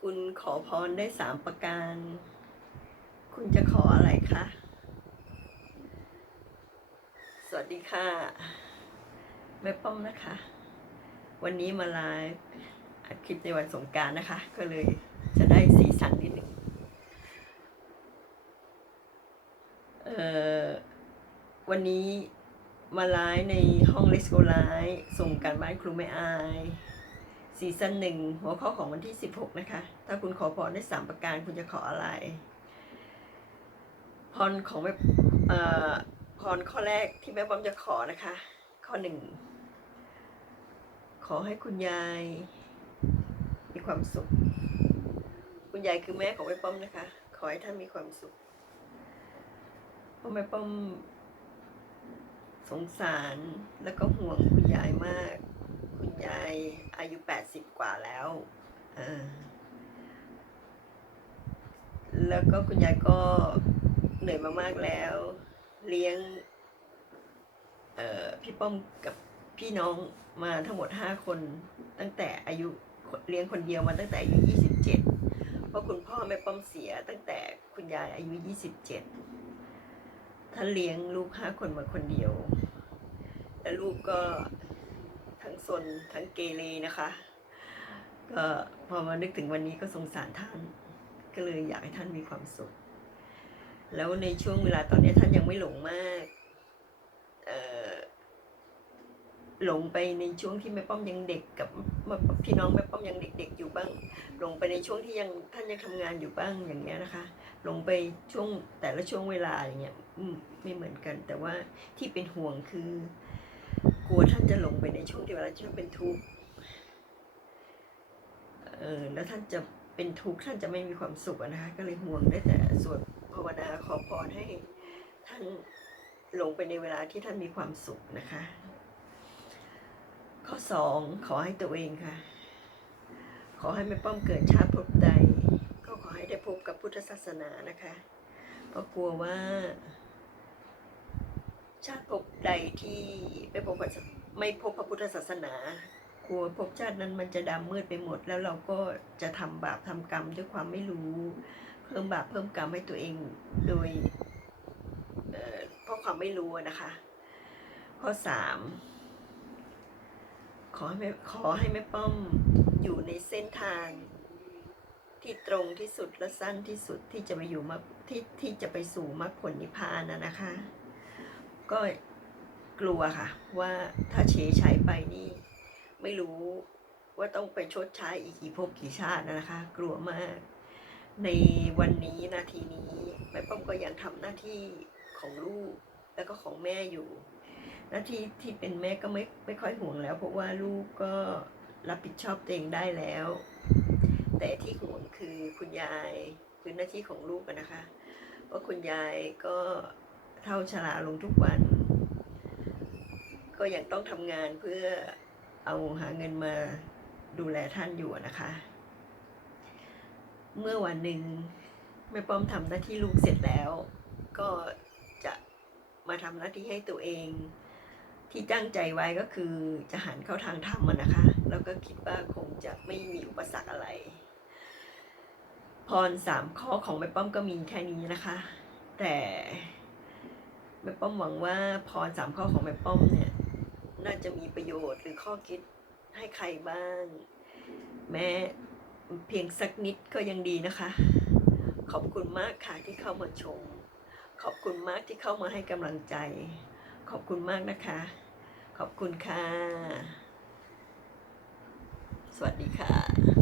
คุณขอพรได้สามประการ คุณจะขออะไรคะ สวัสดีค่ะ แม่ป้อมนะคะ วันนี้มาไลฟ์อคลิปในวันสงการนะคะ ก็เลยจะได้สีสันนิดหนึ่งเอ่อวันนี้มาไลฟ์ในห้องเลสโกไลฟ์ส่งการบ้านครูไม่อาย ซีซั่นหนึ่งหัวข้อของวันที่ 16 นะคะ ถ้าคุณขอพรได้สามประการคุณจะขออะไร พรของแม่พรข้อแรกที่แม่ป้อมจะขอนะคะ ข้อหนึ่งขอให้คุณยายมีความสุข คุณยายคือแม่ของแม่ป้อมนะคะ ขอให้ท่านมีความสุขเพราะแม่ป้อมสงสารแล้วก็ห่วงคุณยายมาก คุณยายอายุแปดสิบกว่าแล้ว แล้วก็คุณยายก็เหนื่อยมามากแล้ว เลี้ยงพี่ป้อมกับพี่น้องมาทั้งหมดห้าคน ตั้งแต่อายุเลี้ยงคนเดียวมาตั้งแต่อายุยี่สิบเจ็ดเพราะคุณพ่อแม่ป้อมเสียตั้งแต่คุณยายอายุยี่สิบเจ็ดท่านเลี้ยงลูกห้าคนมาคนเดียว และลูกก็ ทั้งซนทั้งเกเรนะคะ ก็พอมานึกถึงวันนี้ก็สงสารท่าน ก็เลยอยากให้ท่านมีความสุข แล้วในช่วงเวลาตอนนี้ท่านยังไม่หลงมากหลงไปในช่วงที่แม่ป้อมยังเด็กกับพี่น้องแม่ป้อมยังเด็ก ๆ อยู่บ้าง หลงไปในช่วงที่ยังท่านยังทำงานอยู่บ้างอย่างเงี้ยนะคะ หลงไปช่วงแต่ละช่วงเวลาอย่างเงี้ยไม่เหมือนกัน แต่ว่าที่เป็นห่วงคือ กลัวท่านจะหลงไปในช่วงที่เวลาที่ท่านเป็นทุกข์เออแล้วท่านจะเป็นทุกข์ท่านจะไม่มีความสุขนะคะก็เลยห่วงได้แต่สวดภาวนาขอพรให้ท่านหลงไปในเวลาที่ท่านมีความสุขนะคะ ข้อสองขอให้ตัวเองค่ะ ขอให้ไม่ป้อมเกิดชาติภพใด ก็ขอให้ได้พบกับพุทธศาสนานะคะ เพราะกลัวว่า ชาติภพใดที่ไม่พบพระไม่พบพระพุทธศาสนากลัวภพชาตินั้นมันจะดำมืดไปหมด แล้วเราก็จะทำบาปทำกรรมด้วยความไม่รู้ เพิ่มบาปเพิ่มกรรมให้ตัวเองโดยเเพราะความไม่รู้นะคะ ข้อสามขอให้แม่ขอให้แม่ป้อมอยู่ในเส้นทางที่ตรงที่สุดและสั้นที่สุดที่จะไปอยู่มรรคที่ที่จะไปสู่มรรคผลนิพพานนะนะคะ ก็กลัวค่ะ ว่าถ้าเฉยใช้ไปนี่ ไม่รู้ว่าต้องไปชดใช้อีกกี่ภพกี่ชาตินะคะ กลัวมาก ในวันนี้นาทีนี้แม่ป้อมก็ยังทำหน้าที่ของลูกแล้วก็ของแม่อยู่ หน้าที่ที่เป็นแม่ก็ไม่ไม่ค่อยห่วงแล้ว เพราะว่าลูกก็รับผิดชอบตัวเองได้แล้ว แต่ที่ห่วงคือคุณยายคือหน้าที่ของลูกนะคะเพราคุณยายก็ เท่าชราลงทุกวัน ก็ยังต้องทำงานเพื่อเอาหาเงินมาดูแลท่านอยู่นะคะ เมื่อวันหนึ่งแม่ป้อมทำหน้าที่ลูกเสร็จแล้ว ก็จะมาทำหน้าที่ให้ตัวเอง ที่ตั้งใจไว้ก็คือจะหันเข้าทางธรรมะนะคะ แล้วก็คิดว่าคงจะไม่มีอุปสรรคอะไร พรสามข้อของแม่ป้อมก็มีแค่นี้นะคะ แต่ แม่ป้อมหวังว่าพรสามข้อของแม่ป้อมเนี่ย น่าจะมีประโยชน์หรือข้อคิดให้ใครบ้าง แม้เพียงสักนิดก็ยังดีนะคะ ขอบคุณมากค่ะที่เข้ามาชม ขอบคุณมากที่เข้ามาให้กำลังใจ ขอบคุณมากนะคะ ขอบคุณค่ะ สวัสดีค่ะ